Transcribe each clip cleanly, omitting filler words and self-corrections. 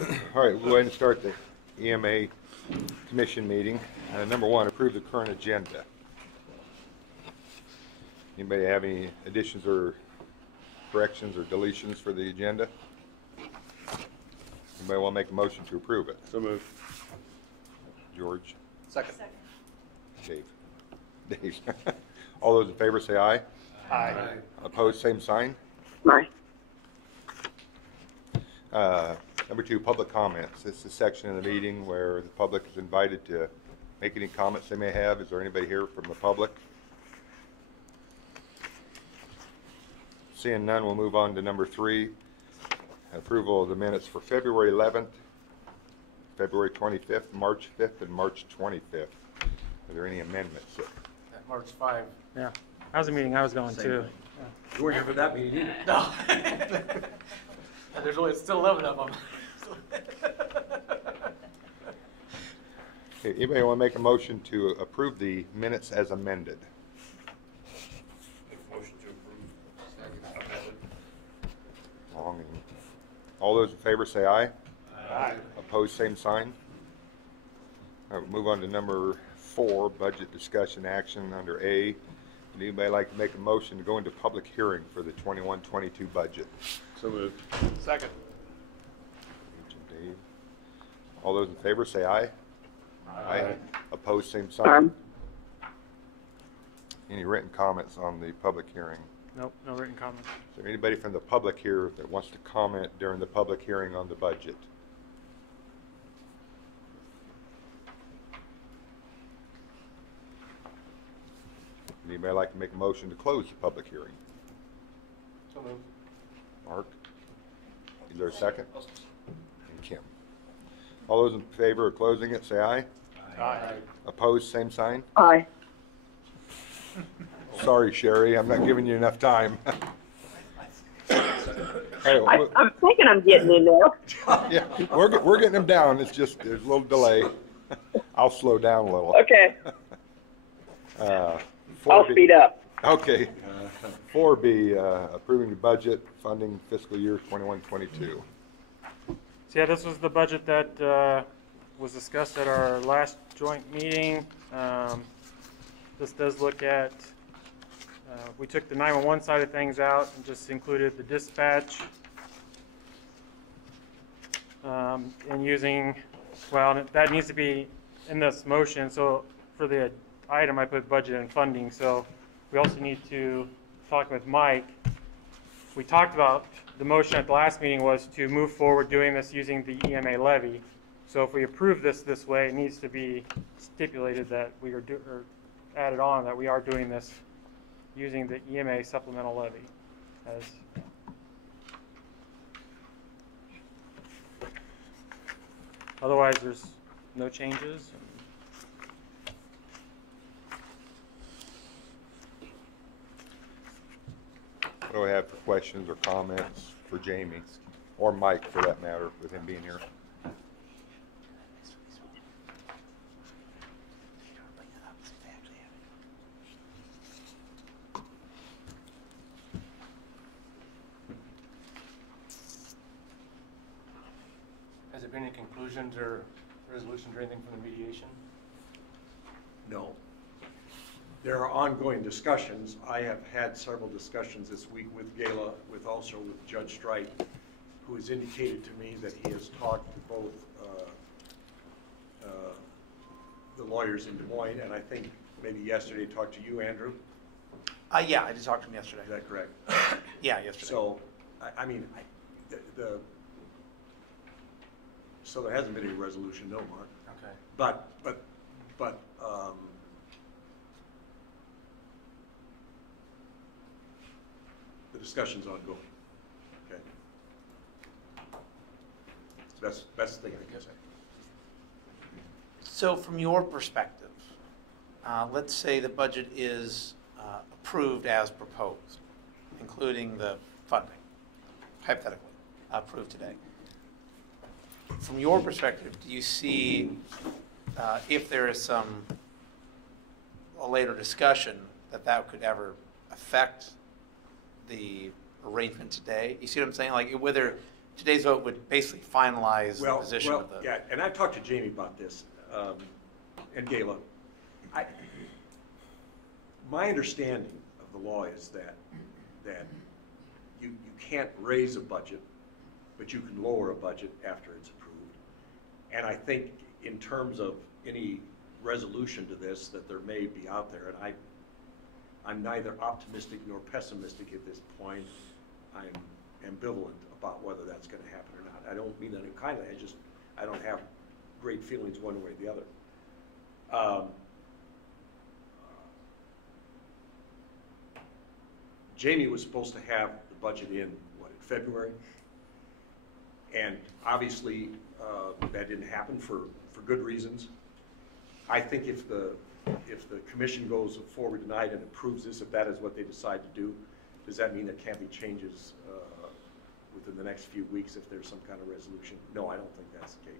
All right, we'll go ahead and start the EMA commission meeting. Number one, approve the current agenda. Anybody have any additions or corrections or deletions for the agenda? Anybody want to make a motion to approve it? So moved. George? Second. Dave? All those in favor say aye. Aye. Opposed, same sign. Aye. Number two, public comments. This is a section of the meeting where the public is invited to make any comments they may have. Is there anybody here from the public? Seeing none, we'll move on to number three, approval of the minutes for February 11th, February 25th, March 5th, and March 25th. Are there any amendments? At March 5. Yeah, that was a meeting I was going to. You weren't here for that meeting either. No. There's only still 11 of them. Okay, anybody want to make a motion to approve the minutes as amended? Motion to approve. Long and- All those in favor say aye. Aye. Opposed, same sign. All right, we'll move on to number four, budget discussion action under A. Would anybody like to make a motion to go into public hearing for the 21-22 budget? So moved. Second. Dave. All those in favor say aye. Aye. Opposed, same sign. Arm. Any written comments on the public hearing? Nope, no written comments. Is there anybody from the public here that wants to comment during the public hearing on the budget? Anybody like to make a motion to close the public hearing? So moved. Mark? Is there a second? And Kim. All those in favor of closing it, say aye. Aye. Opposed, same sign. Aye. Sorry, Sherry, I'm not giving you enough time. Hey, I'm thinking I'm getting in there. yeah, we're getting them down. It's just there's a little delay. I'll slow down a little. Okay, 4B. I'll speed up. Okay. 4B, approving the budget funding fiscal year 21-22. So yeah, this was the budget that was discussed at our last joint meeting. This does look at, we took the 911 side of things out and just included the dispatch. And using, well, that needs to be in this motion. So for the item, I put budget and funding. So we also need to talk with Mike. We talked about the motion at the last meeting was to move forward doing this using the EMA levy. So if we approve this way, it needs to be stipulated that we are or added on that we are doing this using the EMA supplemental levy. As otherwise, there's no changes. What do I have for questions or comments for Jamie, or Mike for that matter, with him being here? Has there been any conclusions or resolutions or anything from the mediation? No. There are ongoing discussions. I have had several discussions this week with Gala, also with Judge Strite, who has indicated to me that he has talked to both the lawyers in Des Moines, and I think maybe yesterday talked to you, Andrew. Yeah, I just talked to him yesterday. Is that correct? Yeah, yesterday. So, I mean, so there hasn't been any resolution, no, Mark. Okay. But the discussion's ongoing. Okay. That's the thing I can say. So from your perspective, let's say the budget is approved as proposed, including the funding, hypothetically, approved today. From your perspective, do you see if there is a later discussion that could ever affect the arrangement today? You see what I'm saying? Like whether today's vote would basically finalize the Well, position of the. yeah, and I've talked to Jamie about this, and Gayla. My understanding of the law is that you can't raise a budget, but you can lower a budget after it's approved. And I think in terms of any resolution to this that there may be out there, and I'm neither optimistic nor pessimistic at this point. I'm ambivalent about whether that's going to happen or not. I don't mean that unkindly. I don't have great feelings one way or the other. Jamie was supposed to have the budget in, what, in February? And obviously, that didn't happen for good reasons. I think if the commission goes forward tonight and approves this, if that is what they decide to do, does that mean there can't be changes within the next few weeks if there's some kind of resolution? No, I don't think that's the case.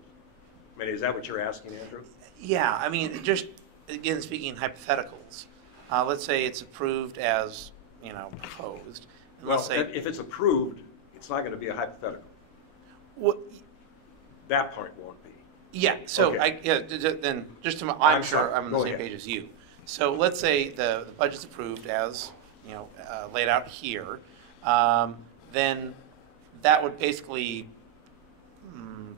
I mean, is that what you're asking, Andrew? Yeah, I mean, just again speaking in hypotheticals. Let's say it's approved as proposed. And Well, let's say if it's approved, it's not going to be a hypothetical. what. That part won't be. Yeah, so Okay. then just to, I'm I'm sure sorry. I'm on the Go same ahead. page as you. So let's say the budget's approved as laid out here, then that would basically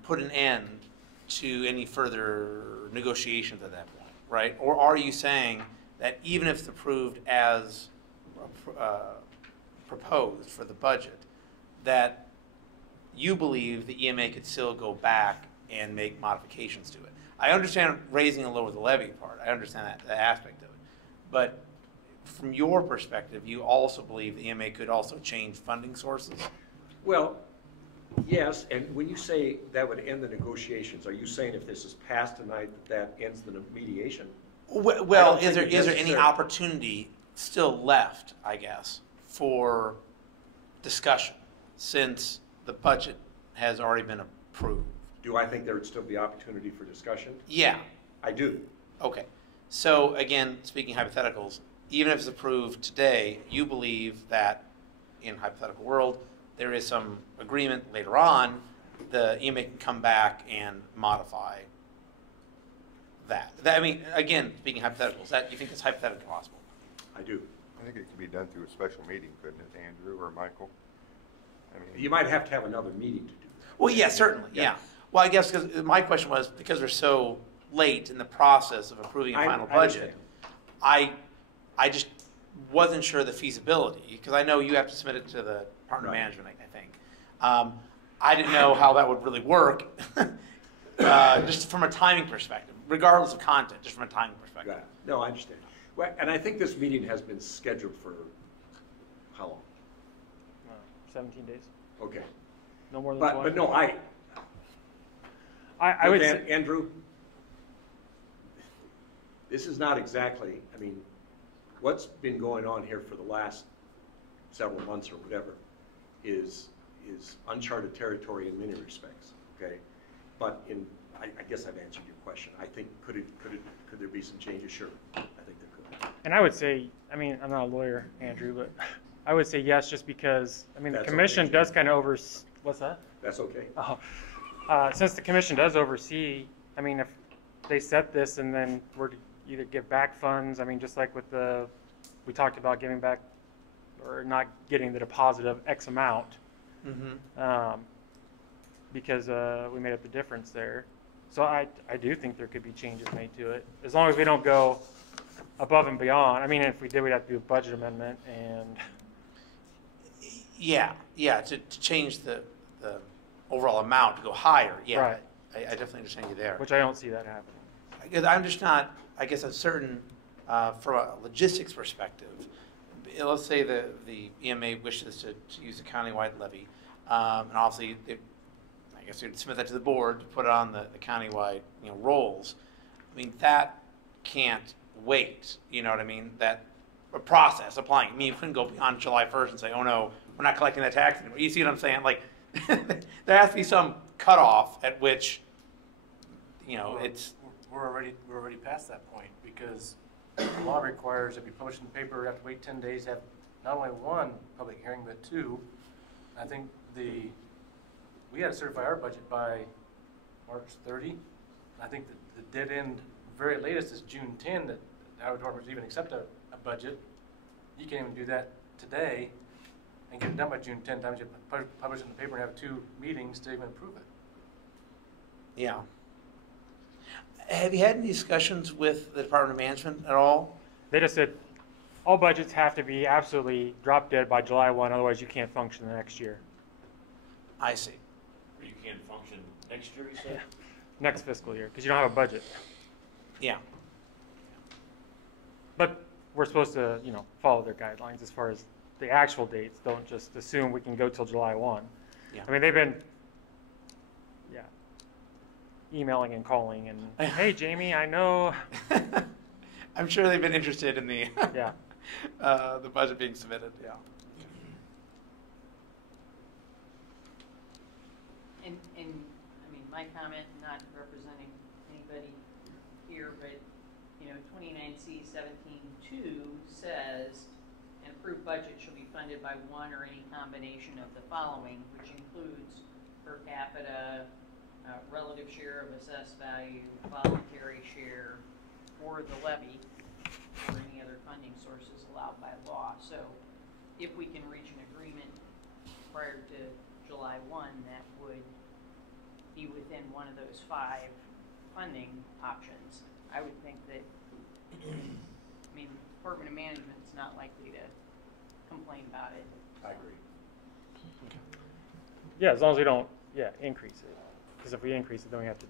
put an end to any further negotiations at that point, right? Or are you saying that even if it's approved as proposed for the budget, that you believe the EMA could still go back and make modifications to it? I understand raising and lower the levy part. I understand that aspect of it. But from your perspective, you also believe the EMA could also change funding sources? Well, yes, and when you say that would end the negotiations, are you saying if this is passed tonight that ends the mediation? Well, I is don't there think is it there any necessarily- opportunity still left, I guess, for discussion since the budget has already been approved? Do I think there would still be opportunity for discussion? Yeah. I do. Okay. So again, speaking hypotheticals, even if it's approved today, you believe that in hypothetical world, there is some agreement later on, the EMA can come back and modify that. I mean, again, speaking hypotheticals, that you think it's hypothetically possible? I do. I think it could be done through a special meeting, couldn't it, Andrew or Michael? I mean, You might have to have another meeting to do that. Well, yeah, certainly, yeah. Well, I guess because my question was, because we're so late in the process of approving a final budget, understand. I just wasn't sure the feasibility, because I know you have to submit it to the Department of Right. Management, I think. I didn't know how that would really work, just from a timing perspective, regardless of content, just from a timing perspective. Got it. No, I understand. Well, and I think this meeting has been scheduled for how long? 17 days, Okay. no more than But 20. no, I would look, say, Andrew, this is not exactly, I mean, what's been going on here for the last several months or whatever is uncharted territory in many respects, okay? But I guess I've answered your question. I think, could there be some changes? Sure, I think there could. and I would say, I mean, I'm not a lawyer, Andrew, but I would say yes, just because, I mean, the That's commission okay, does Jim. kind of what's that? That's okay. Oh, since the commission does oversee, I mean, if they set this and then we're to either give back funds, I mean, just like with we talked about giving back or not getting the deposit of X amount, because we made up the difference there. So I do think there could be changes made to it, as long as we don't go above and beyond. I mean, if we did, we'd have to do a budget amendment and. Yeah, to change the overall amount to go higher, yeah. Right. I definitely understand you there. Which I don't see that happening. Because I'm just not, I guess, uncertain from a logistics perspective. Let's say the EMA wishes to use a countywide levy, and obviously, I guess they'd submit that to the board to put it on the countywide rolls. I mean, that can't wait. You know what I mean? That a process applying. I mean, you couldn't go beyond July 1st and say, oh no, we're not collecting that tax anymore. You see what I'm saying? Like, there has to be some cutoff at which, it's. We're already past that point, because the law requires if you publish in the paper, you have to wait 10 days, have not only one public hearing, but two. I think the we had to certify our budget by March 30. I think that the dead end, very latest is June 10, that our departments even accept a budget. You can't even do that today and get it done by June 10 times you publish it in the paper and have 2 meetings to even approve it. Yeah. Have you had any discussions with the Department of Management at all? They just said all budgets have to be absolutely drop dead by July 1, otherwise you can't function the next year. I see. Or you can't function next year, you said? Next fiscal year, because you don't have a budget. Yeah. But we're supposed to, follow their guidelines as far as the actual dates. Don't just assume we can go till July 1. Yeah. I mean, they've been, emailing and calling and, hey, Jamie, I know. I'm sure they've been interested in the Yeah. the budget being submitted. Yeah. And I mean, my comment, not representing anybody here, but 29C 17.2 says an approved budget shall be funded by one or any combination of the following, which includes per capita, relative share of assessed value, voluntary share, or the levy, or any other funding sources allowed by law. So if we can reach an agreement prior to July 1, that would be within one of those 5 funding options. I would think that, Department of Management's not likely to complain about it. I agree. Yeah, as long as we don't, increase it. Because if we increase it, then we have to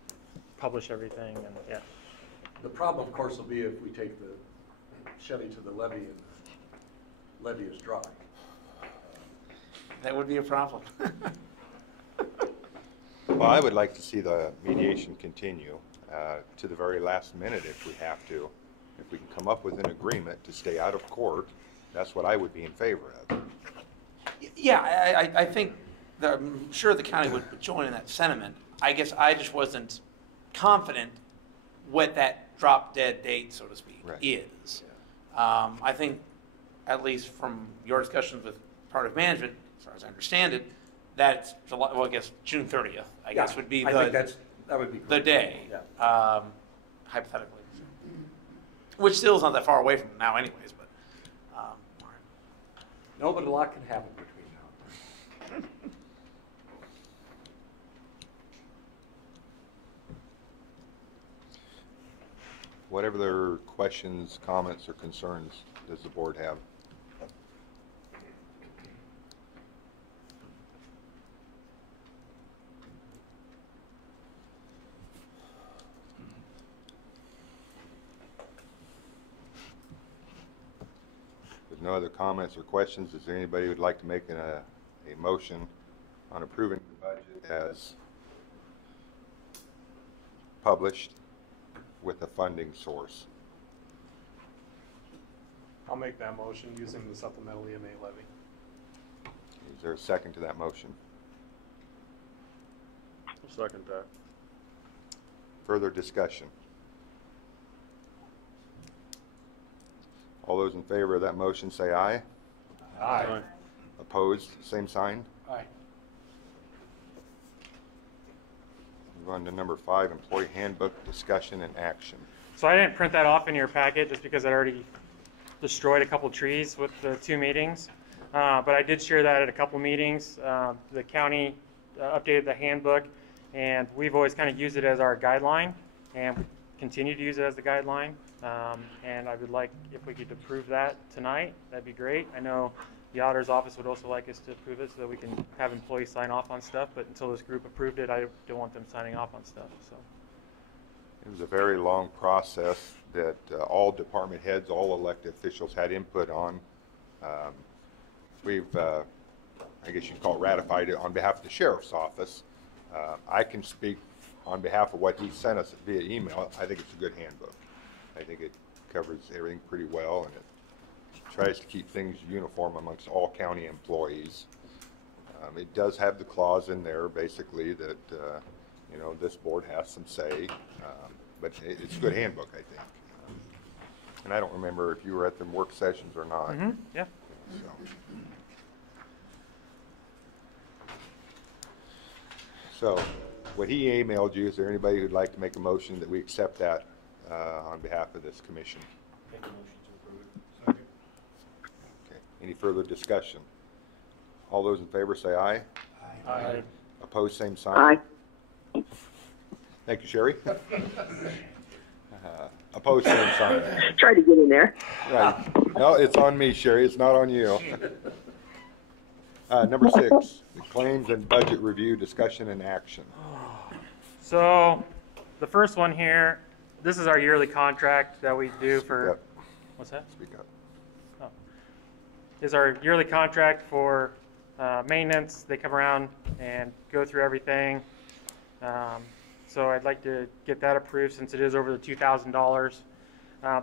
publish everything and, The problem, of course, will be if we take the Chevy to the levee and the levee is dry. That would be a problem. Well, I would like to see the mediation continue to the very last minute if we have to. If we can come up with an agreement to stay out of court, that's what I would be in favor of. Yeah, I think I'm sure the county would join in that sentiment. I guess I just wasn't confident what that drop dead date, so to speak, Right. is. I think, at least from your discussions with part of management, as far as I understand it, that's July, well, I guess June 30th, I guess would be I think that would be the great. day, Yeah. hypothetically. Which still is not that far away from now anyways, but, all right. No, but a lot can happen between now and then. Whatever their questions, comments, or concerns does the board have? With no other comments or questions, is there anybody who would like to make a motion on approving the budget as published with a funding source? I'll make that motion using the supplemental EMA levy. Is there a second to that motion? I'll second that. Further discussion? All those in favor of that motion say aye. Aye. Opposed, same sign. Aye. Move on to number 5, employee handbook discussion and action. So I didn't print that off in your packet just because I already destroyed a couple trees with the 2 meetings. But I did share that at a couple meetings. The county updated the handbook, and we've always kind of used it as our guideline, and we continue to use it as the guideline. And I would like, if we could approve that tonight, that'd be great. I know the auditor's office would also like us to approve it so that we can have employees sign off on stuff, but until this group approved it, I don't want them signing off on stuff, so. It was a very long process that all department heads, all elected officials had input on. We've, I guess you'd call it ratified it on behalf of the sheriff's office. I can speak on behalf of what he sent us via email. I think it's a good handbook. I think it covers everything pretty well, and it tries to keep things uniform amongst all county employees. It does have the clause in there, basically, that, this board has some say, but it's a good handbook, I think. And I don't remember if you were at the work sessions or not. Mm-hmm. Yeah. So. So, what he emailed you, is there anybody who'd like to make a motion that we accept that on behalf of this commission? Make a motion to approve it. Okay. Any further discussion? All those in favor say aye. Aye. Opposed, same sign. Aye. Thank you, Sherry. Opposed, same sign. Try to get in there. Right. No, it's on me, Sherry. It's not on you. Number 6, the claims and budget review, discussion and action. So the first one here, this is our yearly contract that we do for, Yep. what's that? Speak up. Oh. Is our yearly contract for maintenance. They come around and go through everything. So I'd like to get that approved since it is over the $2,000.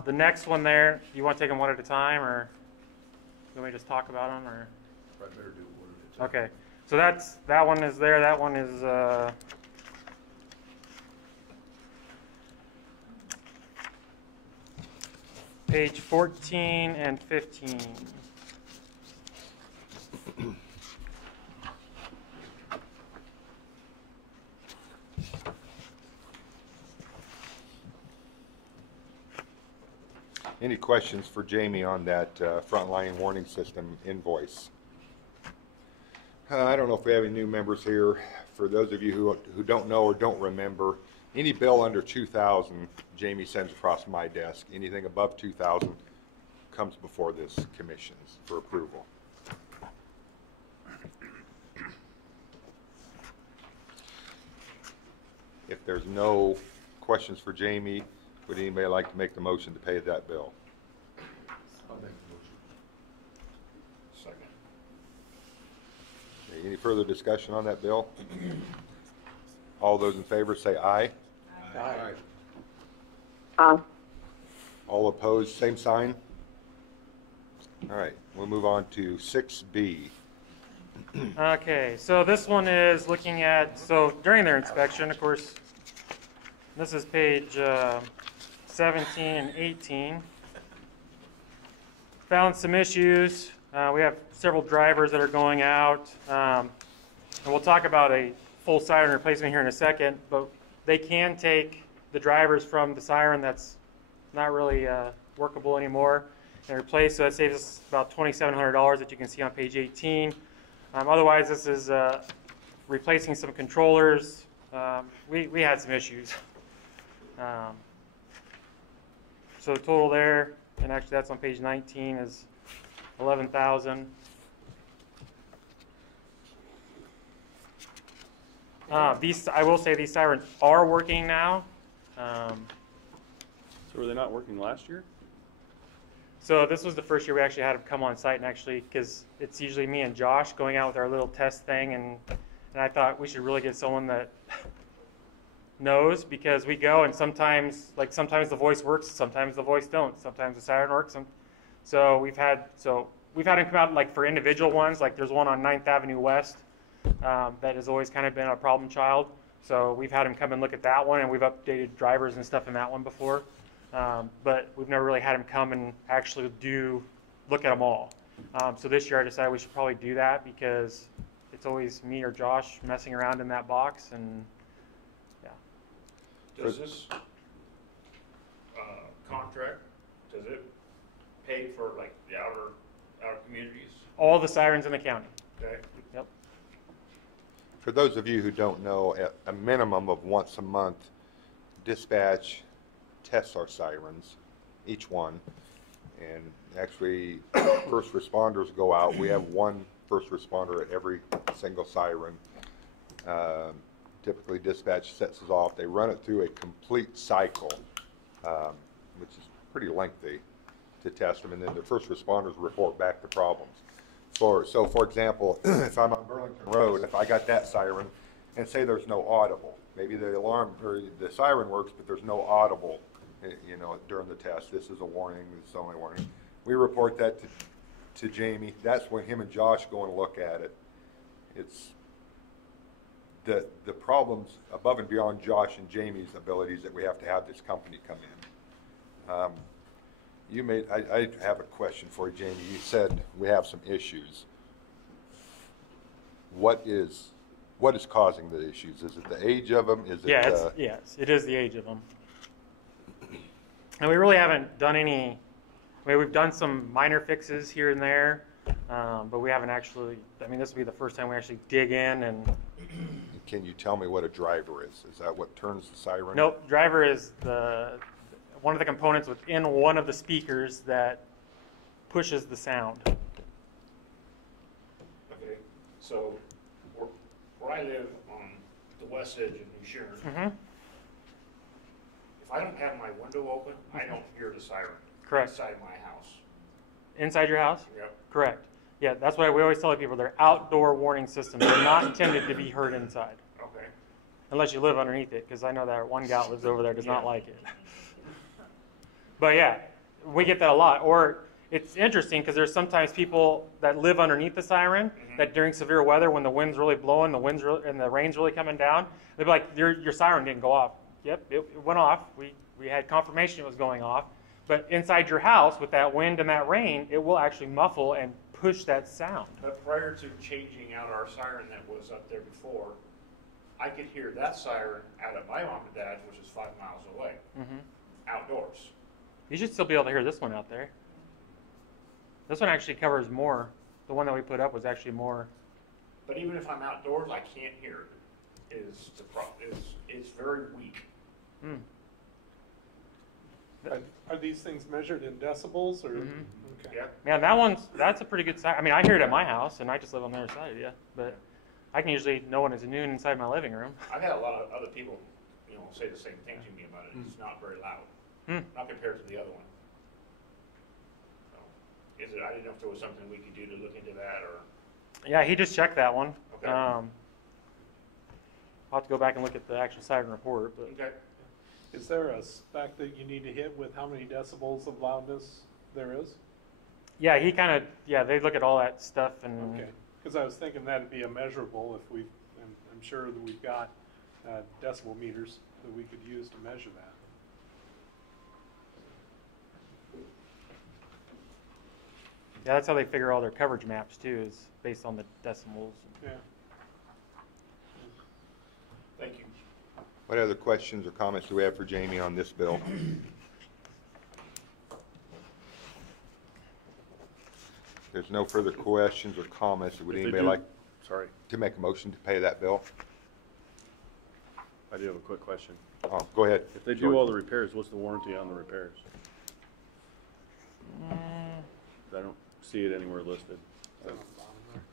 The next one there, do you want to take them one at a time, or you want me to just talk about them, or? I better do one at a time. Okay, so that one is there. That one is page 14 and 15. Any questions for Jamie on that frontline warning system invoice? I don't know if we have any new members here. For those of you who don't know or don't remember, any bill under 2,000, Jamie sends across my desk. Anything above 2,000 comes before this commission for approval. If there's no questions for Jamie, would anybody like to make the motion to pay that bill? I'll make the motion. Second. Okay, any further discussion on that bill? All those in favor say aye. Aye. Aye. All opposed, same sign. All right, we'll move on to 6B. Okay, so this one is looking at, so during their inspection, of course, this is page 17 and 18. Found some issues. We have several drivers that are going out. And we'll talk about a full siren replacement here in a second, but they can take the drivers from the siren that's not really workable anymore and replace, so that saves us about $2,700 that you can see on page 18. Otherwise, this is replacing some controllers. We had some issues. So the total there, and actually that's on page 19, is $11,000. These, I will say, these sirens are working now. So were they not working last year? So this was the first year we actually had them come on site, and actually, because it's usually me and Josh going out with our little test thing, and I thought we should really get someone that knows, because we go and sometimes the voice works, sometimes the voice don't, sometimes the siren works. So we've had them come out like for individual ones, like there's one on 9th Avenue West that has always kind of been a problem child. So we've had them come and look at that one, and we've updated drivers and stuff in that one before. But we've never really had them come and actually look at them all. So this year I decided we should probably do that, because it's always me or Josh messing around in that box, and yeah. Does this contract, does it pay for like the outer communities? All the sirens in the county. Okay. Yep. For those of you who don't know, at a minimum of once a month, dispatch tests our sirens, each one, and actually first responders go out. We have one first responder at every single siren. Typically dispatch sets us off. They run it through a complete cycle, which is pretty lengthy to test them, and then the first responders report back the problems. So for example, if I'm on Burlington Road, if I got that siren, and say there's no audible, maybe the alarm or the siren works, but there's no audible, during the test. This is a warning. This is the only warning. We report that to Jamie. That's when him and Josh go and look at it. It's the problems above and beyond Josh and Jamie's abilities that we have to have this company come in. I have a question for you, Jamie. You said we have some issues. What is What is causing the issues? Is it the age of them? Is it, Yes, it is the age of them. And we really haven't done any, I mean, we've done some minor fixes here and there, but we haven't actually, I mean, this will be the first time we actually dig in and. Can you tell me what a driver is? Is that what turns the siren? Nope, driver is one of the components within one of the speakers that pushes the sound. Okay, so where I live on the west edge of New Sharon, Mm-hmm. if I don't have my window open, I don't hear the siren. Correct. Inside my house. Inside your house? Yep. Correct. Yeah, that's why we always tell people they're outdoor warning systems. They're not intended to be heard inside. Okay. Unless you live underneath it, because I know that one gal lives over there does not like it. But yeah, we get that a lot. Or it's interesting because there's sometimes people that live underneath the siren that during severe weather, when the wind's really blowing, and the rain's really coming down, they'll be like, your siren didn't go off. Yep, it went off. We had confirmation it was going off. But inside your house with that wind and that rain, it will actually muffle and push that sound. But prior to changing out our siren that was up there before, I could hear that siren out at my mom and dad's, which is 5 miles away, outdoors. You should still be able to hear this one out there. This one actually covers more. The one that we put up was actually more. But even if I'm outdoors, I can't hear it. It's very weak. Are these things measured in decibels or? Okay. Yeah. Man, that's a pretty good siren. I mean, I hear it at my house, and I just live on the other side of you. But I can usually know when it's noon inside my living room. I've had a lot of other people, say the same thing to me about it. It's not very loud, not compared to the other one. So, I didn't know if there was something we could do to look into that, or. Yeah, he just checked that one. Okay. I'll have to go back and look at the actual siren report. But Okay. Is there a spec that you need to hit with how many decibels of loudness there is? yeah, they look at all that stuff and. Okay, because I was thinking that'd be a measurable if I'm sure that we've got decibel meters that we could use to measure that. Yeah, that's how they figure all their coverage maps too, is based on the decimals. Yeah. Thank you. What other questions or comments do we have for Jamie on this bill? There's no further questions or comments. Would If they anybody do- like Sorry, to make a motion to pay that bill? I do have a quick question. Oh, go ahead. If they do George. all the repairs, what's the warranty on the repairs? I don't see it anywhere listed. Is that on the bottom there?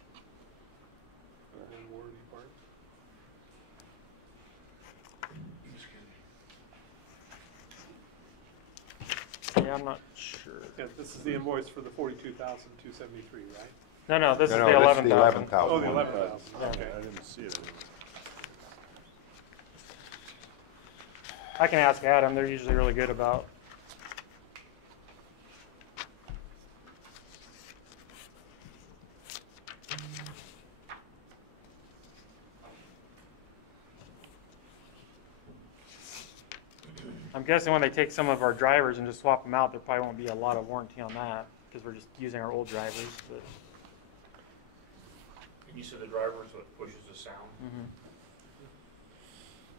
The warranty part? Yeah, I'm not sure. Yeah, this is the invoice for the $42,273, right? No, this is the No, this is the 11,000. Oh, the 11,000. 11,000. Okay. I didn't see it anywhere. I can ask Adam. They're usually really good about. I'm guessing when they take some of our drivers and just swap them out, there probably won't be a lot of warranty on that because we're just using our old drivers. But. And you said the driver is what pushes the sound.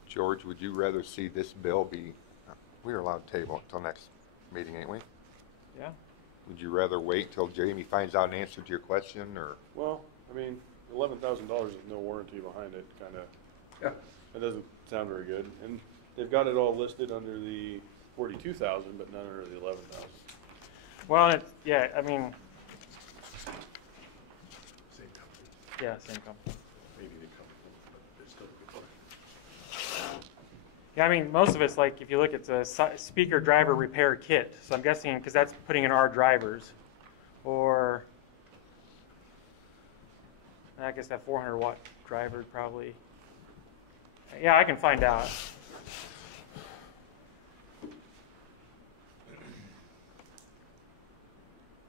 George, would you rather see this bill be, we're allowed to table until next meeting, ain't we? Yeah. Would you rather wait till Jamie finds out an answer to your question, or? Well, I mean, $11,000 with no warranty behind it, kind of, Yeah. that doesn't sound very good. And they've got it all listed under the 42,000, but not under the 11,000. Well, I mean, Same company. yeah, same company. Maybe they come, but they're still a good one. Yeah, I mean, most of it's like, if you look at the speaker driver repair kit, so I'm guessing, because that's putting in our drivers, or, I guess that 400 watt driver probably, yeah, I can find out.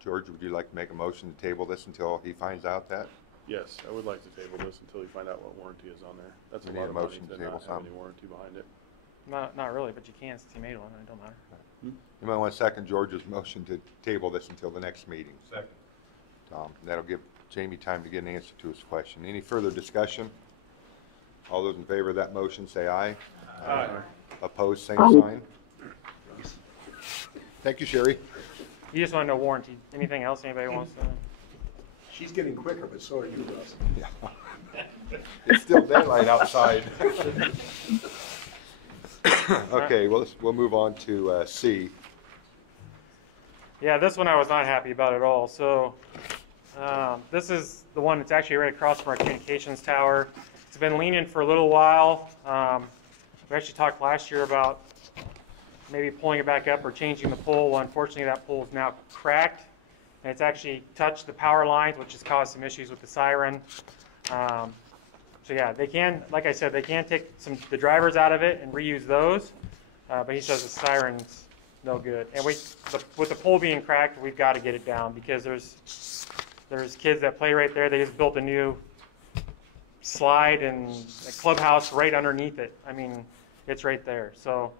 George, would you like to make a motion to table this until he finds out that? Yes, I would like to table this until you find out what warranty is on there. That's a We need lot a of money motion to to table not have something. any warranty behind it. Not really, but you can since you made one, it don't matter. You might want to second George's motion to table this until the next meeting. Second. Tom, that'll give Jamie time to get an answer to his question. Any further discussion? All those in favor of that motion, say aye. Aye. Opposed, same Aye. sign. Thank you, Sherry. You just want to know warranty. Anything else anybody wants to know? She's getting quicker, but so are you, Russ. It's still daylight outside. Okay, well, we'll move on to C. Yeah, this one I was not happy about at all. So this is the one that's actually right across from our communications tower. It's been leaning for a little while. We actually talked last year about maybe pulling it back up or changing the pole. Well, unfortunately, that pole is now cracked, and it's actually touched the power lines, which has caused some issues with the siren. So yeah, they can, like I said, they can take the drivers out of it and reuse those, but he says the siren's no good. And with the pole being cracked, we've got to get it down because there's kids that play right there. They just built a new slide and a clubhouse right underneath it. I mean, it's right there. So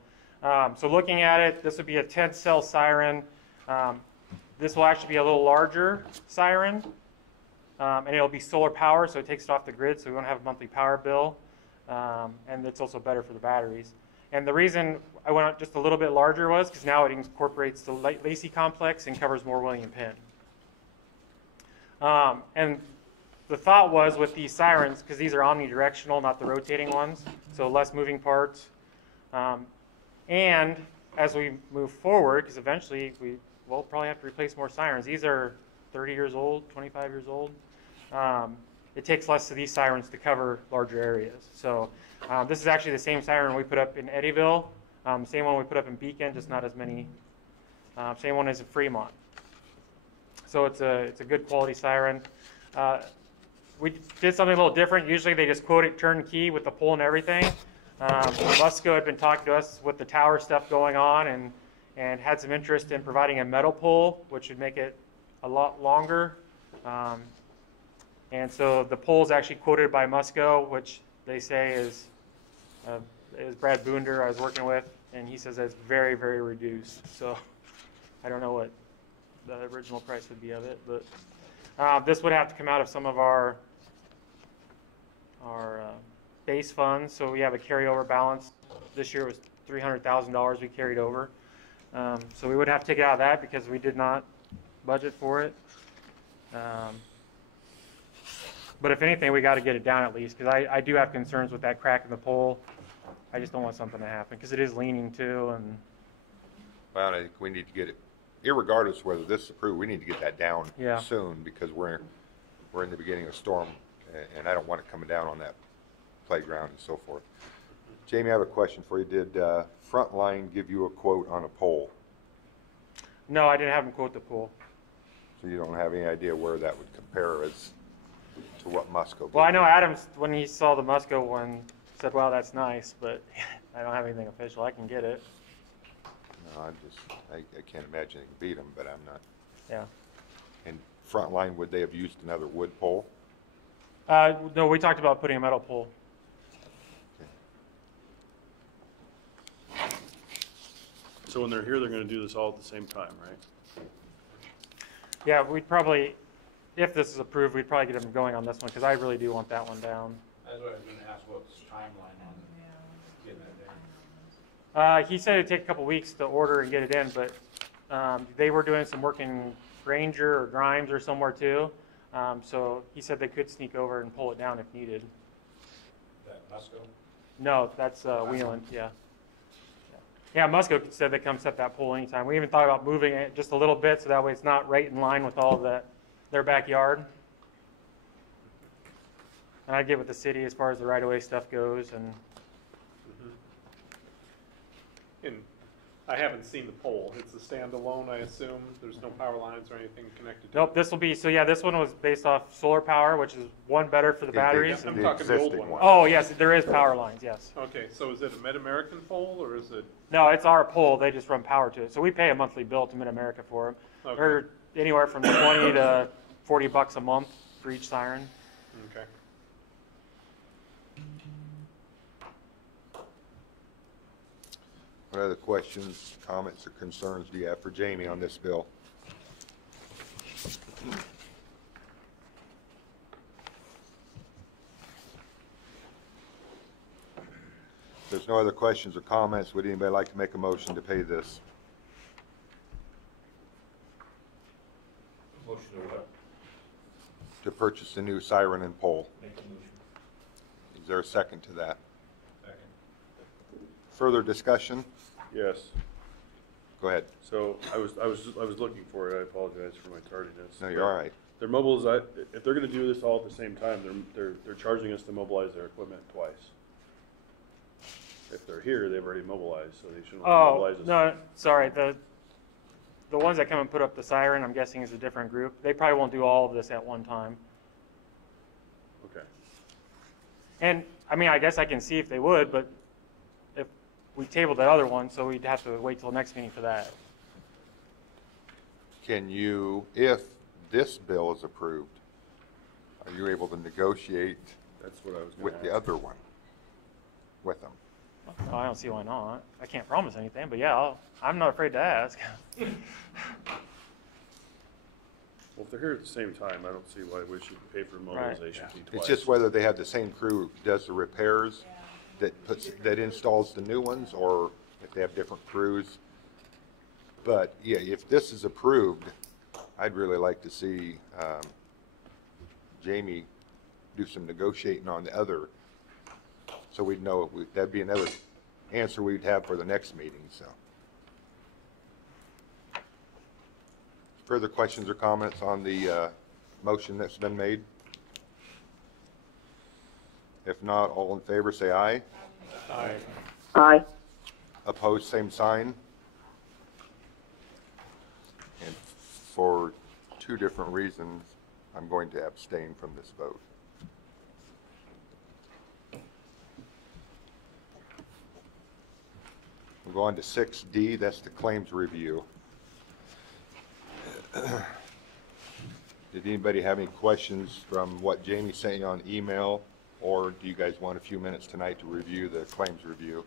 looking at it, this would be a 10-cell siren. This will actually be a little larger siren, and it'll be solar power, so it takes it off the grid, so we won't have a monthly power bill, and it's also better for the batteries. And the reason I went just a little bit larger was because now it incorporates the Lacey complex and covers more William Penn. And the thought was with these sirens, because these are omnidirectional, not the rotating ones, so less moving parts. And as we move forward, because eventually we'll probably have to replace more sirens. These are 30 years old, 25 years old. It takes less of these sirens to cover larger areas. So this is actually the same siren we put up in Eddyville, same one we put up in Beacon, just not as many. Same one as in Fremont. So it's a good quality siren. We did something a little different. Usually they just quote it turnkey with the pole and everything. Musco had been talking to us with the tower stuff going on and had some interest in providing a metal pole, which would make it a lot longer. And so the pole is actually quoted by Musco, which they say is Brad Boonder I was working with, and he says it's very, very reduced. So I don't know what the original price would be of it, but this would have to come out of some of our base funds. So we have a carryover balance. This year was $300,000 we carried over. So we would have to take it out of that because we did not budget for it. But if anything, we got to get it down at least because I do have concerns with that crack in the pole. I just don't want something to happen because it is leaning too. And Well, I think we need to get it, irregardless of whether this is approved, we need to get that down Yeah. soon because we're in the beginning of storm, and I don't want it coming down on that playground and so forth. Jamie, I have a question for you. Did Frontline give you a quote on a pole? no, I didn't have him quote the pole. So you don't have any idea where that would compare as to what Musco gave Well, I know you? Adams, when he saw the Musco one, said, wow, that's nice, but I don't have anything official. I can get it. No, I can't imagine they can beat them, but I'm not. Yeah. And Frontline, would they have used another wood pole? No, we talked about putting a metal pole. So when they're here, they're gonna do this all at the same time, right? Yeah, we'd probably, if this is approved, we'd probably get them going on this one because I really do want that one down. That's what I was gonna ask, what's the timeline on getting that down? He said it'd take a couple weeks to order and get it in, but they were doing some work in Granger or Grimes or somewhere too. So he said they could sneak over and pull it down if needed. That Musco? No, that's Wheeland, yeah. Yeah, Musco said they come set that pole anytime. We even thought about moving it just a little bit so that way it's not right in line with all of their backyard. And I'd get with the city as far as the right-of-way stuff goes. And And I haven't seen the pole. It's a standalone, I assume. There's no power lines or anything connected to it. nope, this will be, so yeah, this one was based off solar power, which is one better for the batteries. I'm The talking the old existing one. Oh, yes, there is power lines, yes. Okay, so is it a Mid-American pole or is it? No, it's our pole. They just run power to it. So we pay a monthly bill to Mid-America for them. Okay. Or anywhere from 20 to 40 bucks a month for each siren. Okay. What other questions, comments, or concerns do you have for Jamie on this bill? there's no other questions or comments, would anybody like to make a motion to pay this? Motion to what? To purchase the new siren and pole. Make the motion. Is there a second to that? Second. Further discussion? Yes. Go ahead. So I was looking for it. I apologize for my tardiness. No, you're all right. Their if they're gonna do this all at the same time, they're charging us to mobilize their equipment twice. If they're here, they've already mobilized, so they shouldn't Oh, mobilize us. no, sorry, the ones that come and put up the siren, I'm guessing is a different group. They probably won't do all of this at one time. Okay. And, I mean, I guess I can see if they would, but if we tabled that other one, so we'd have to wait till next meeting for that. Can you, if this bill is approved, are you able to negotiate That's what I was gonna with the ask. other one? With them? No, I don't see why not. I can't promise anything, but yeah, I'm not afraid to ask. Well, if they're here at the same time, I don't see why we should pay for mobilization fee twice. It's just whether they have the same crew does the repairs that installs the new ones, or if they have different crews. But yeah, if this is approved, I'd really like to see Jamie do some negotiating on the other, so we'd know, that'd be another answer we'd have for the next meeting, so. Further questions or comments on the motion that's been made? If not, all in favor say aye. Aye. Aye. Opposed, same sign. And for two different reasons, I'm going to abstain from this vote. We'll go on to 6D, that's the claims review. Did anybody have any questions from what Jamie sent you on email, or do you guys want a few minutes tonight to review the claims review?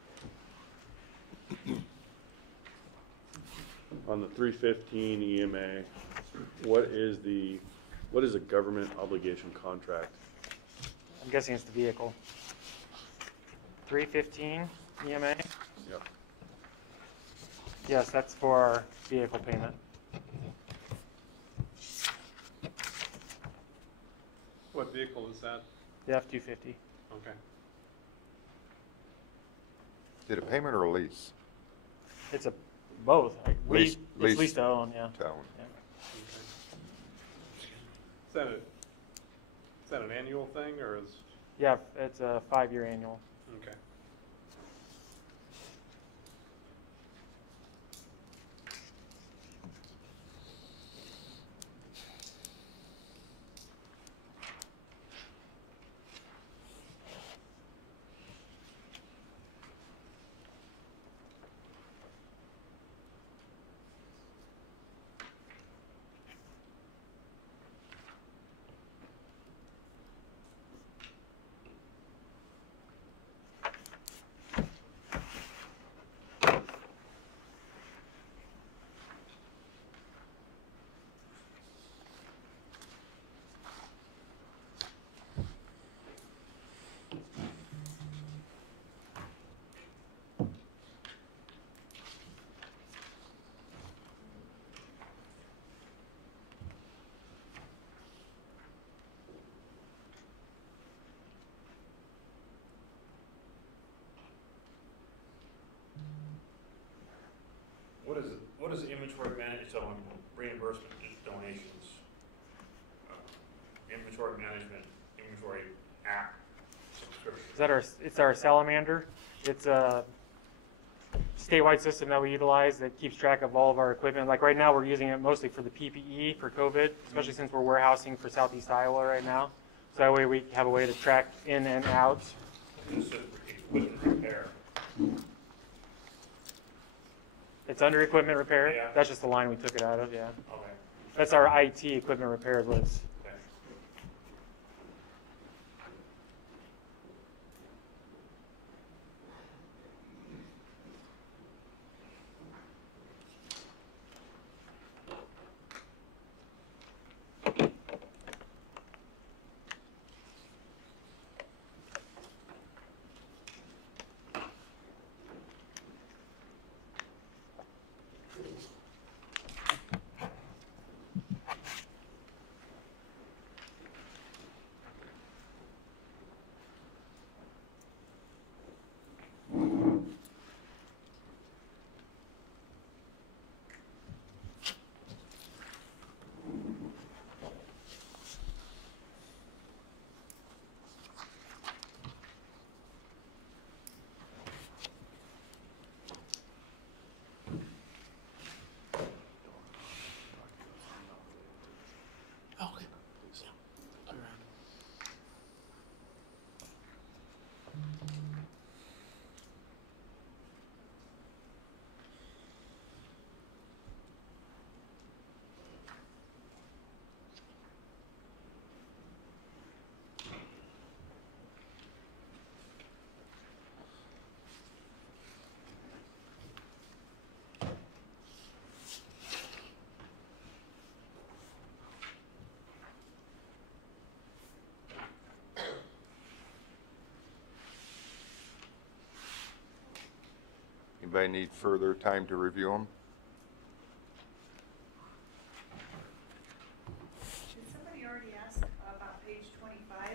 On the 315 EMA, what is a government obligation contract? I'm guessing it's the vehicle. 315 EMA? Yep. Yes, that's for our vehicle payment. What vehicle is that? The F-250. Okay. Is it a payment or a lease? It's a both. Lease- It's lease to own, yeah. To own. Yeah. Is that an annual thing, or is, Yeah, it's a 5-year annual. okay. What is inventory management, so on reimbursement donations? Inventory management, inventory app subscription. It's our salamander. It's a statewide system that we utilize that keeps track of all of our equipment. Like right now, we're using it mostly for the PPE for COVID, especially since we're warehousing for Southeast Iowa right now. So that way we have a way to track in and out. This is equipment repair. It's under equipment repair. Yeah. That's just the line we took it out of, yeah. Okay. That's our IT equipment repair list. Okay. Anybody need further time to review them? Did somebody already ask about page 25?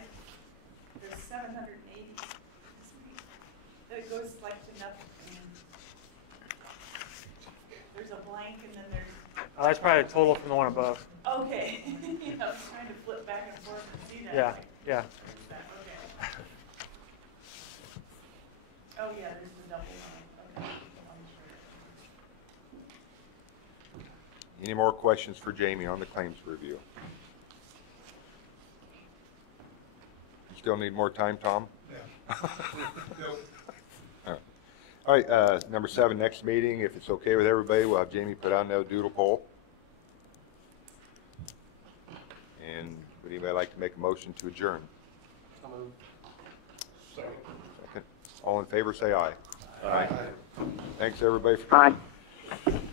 There's 780. That goes like to nothing. There's a blank and then there's, That's probably a total from the one above. okay. You know, I was trying to flip back and forth and see that. Yeah, Like, yeah. there's that, okay. Oh, yeah, there's the double line, okay. Any more questions for Jamie on the claims review? You still need more time, Tom? Yeah. All right, number 7, next meeting, if it's okay with everybody, we'll have Jamie put out another doodle poll. And would anybody like to make a motion to adjourn? So moved. Second. All in favor, say aye. Aye. Thanks, everybody, for Aye. coming.